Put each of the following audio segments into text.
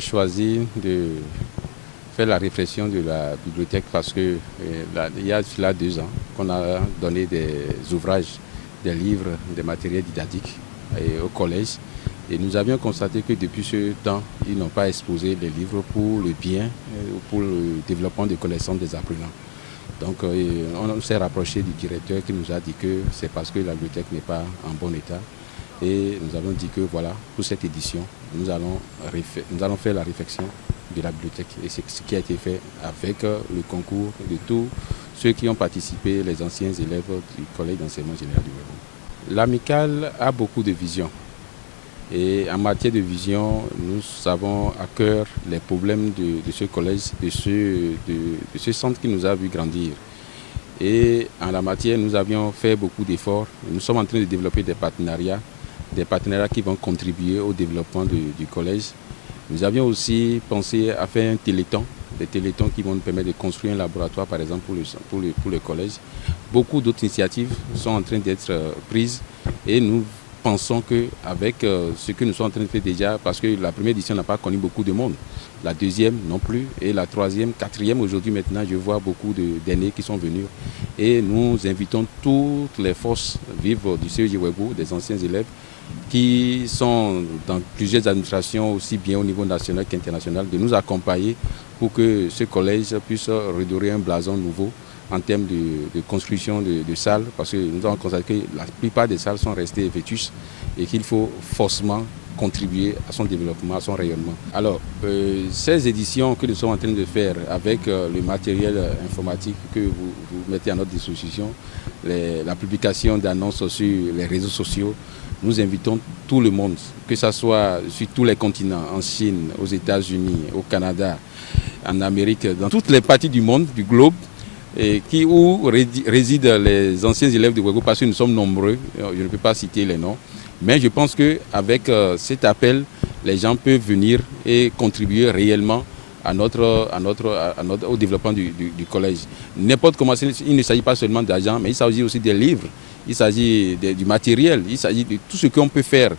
a choisi de faire la réflexion de la bibliothèque parce que il y a cela 2 ans qu'on a donné des ouvrages, des livres, des matériels didactiques au collège. Et nous avions constaté que depuis ce temps, ils n'ont pas exposé les livres pour le bien, pour le développement des connaissances des apprenants. Donc on s'est rapproché du directeur qui nous a dit que c'est parce que la bibliothèque n'est pas en bon état. Et nous avons dit que voilà, pour cette édition, nous allons faire la réflexion de la bibliothèque. Et c'est ce qui a été fait avec le concours de tous ceux qui ont participé, les anciens élèves du collège d'enseignement général du Ouégo. L'amicale a beaucoup de vision. Et en matière de vision, nous avons à cœur les problèmes de ce collège, de ce centre qui nous a vu grandir. Et en la matière, nous avions fait beaucoup d'efforts. Nous sommes en train de développer des partenariats qui vont contribuer au développement du collège. Nous avions aussi pensé à faire un téléthon, des téléthons qui vont nous permettre de construire un laboratoire, par exemple, pour le collège. Beaucoup d'autres initiatives sont en train d'être prises et nous pensons qu'avec ce que nous sommes en train de faire déjà, parce que la première édition n'a pas connu beaucoup de monde, la deuxième non plus, et la troisième, quatrième aujourd'hui maintenant, je vois beaucoup d'aînés qui sont venus. Et nous invitons toutes les forces vives du CEJ Ouégo, des anciens élèves, qui sont dans plusieurs administrations, aussi bien au niveau national qu'international, de nous accompagner pour que ce collège puisse redorer un blason nouveau en termes de construction de salles, parce que nous avons constaté que la plupart des salles sont restées vétustes et qu'il faut forcément contribuer à son développement, à son rayonnement. Alors, ces éditions que nous sommes en train de faire avec le matériel informatique que vous mettez à notre disposition, la publication d'annonces sur les réseaux sociaux, nous invitons tout le monde, que ce soit sur tous les continents, en Chine, aux États-Unis, au Canada, en Amérique, dans toutes les parties du monde, du globe, où résident les anciens élèves de Ouégo, parce que nous sommes nombreux, je ne peux pas citer les noms, mais je pense qu'avec cet appel, les gens peuvent venir et contribuer réellement au développement du collège. N'importe comment, il ne s'agit pas seulement d'argent, mais il s'agit aussi des livres, il s'agit du matériel, il s'agit de tout ce qu'on peut faire,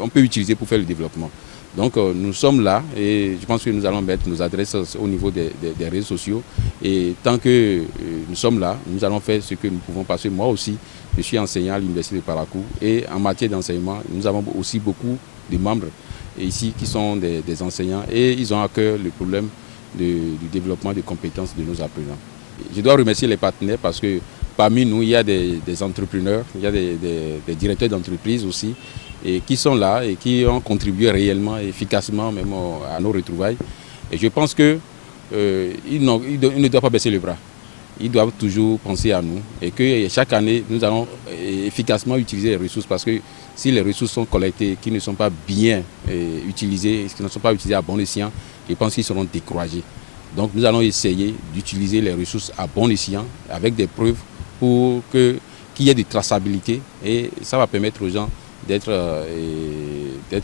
on peut utiliser pour faire le développement. Donc nous sommes là et je pense que nous allons mettre nos adresses au niveau des réseaux sociaux. Et tant que nous sommes là, nous allons faire ce que nous pouvons, parce que moi aussi, je suis enseignant à l'université de Parakou. Et en matière d'enseignement, nous avons aussi beaucoup de membres ici qui sont des enseignants et ils ont à cœur le problème du développement des compétences de nos apprenants. Je dois remercier les partenaires parce que parmi nous, il y a des entrepreneurs, il y a des directeurs d'entreprise aussi, et qui sont là et qui ont contribué réellement et efficacement même à nos retrouvailles. Et je pense qu'ils ne doivent pas baisser les bras. Ils doivent toujours penser à nous et que chaque année, nous allons efficacement utiliser les ressources, parce que si les ressources sont collectées, qui ne sont pas bien utilisées, qui ne sont pas utilisées à bon escient, je pense qu'ils seront découragés. Donc nous allons essayer d'utiliser les ressources à bon escient avec des preuves pour qu'il y ait de traçabilité, et ça va permettre aux gens d'être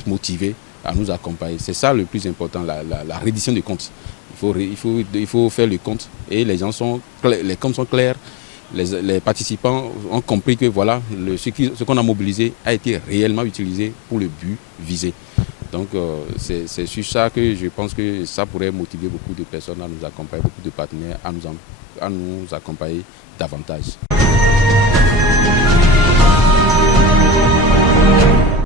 motivés à nous accompagner. C'est ça le plus important, la reddition des comptes. Il faut faire le compte et les comptes sont clairs. Les participants ont compris que voilà, ce qu'on a mobilisé a été réellement utilisé pour le but visé. Donc c'est sur ça que je pense que ça pourrait motiver beaucoup de personnes à nous accompagner, beaucoup de partenaires à nous accompagner davantage.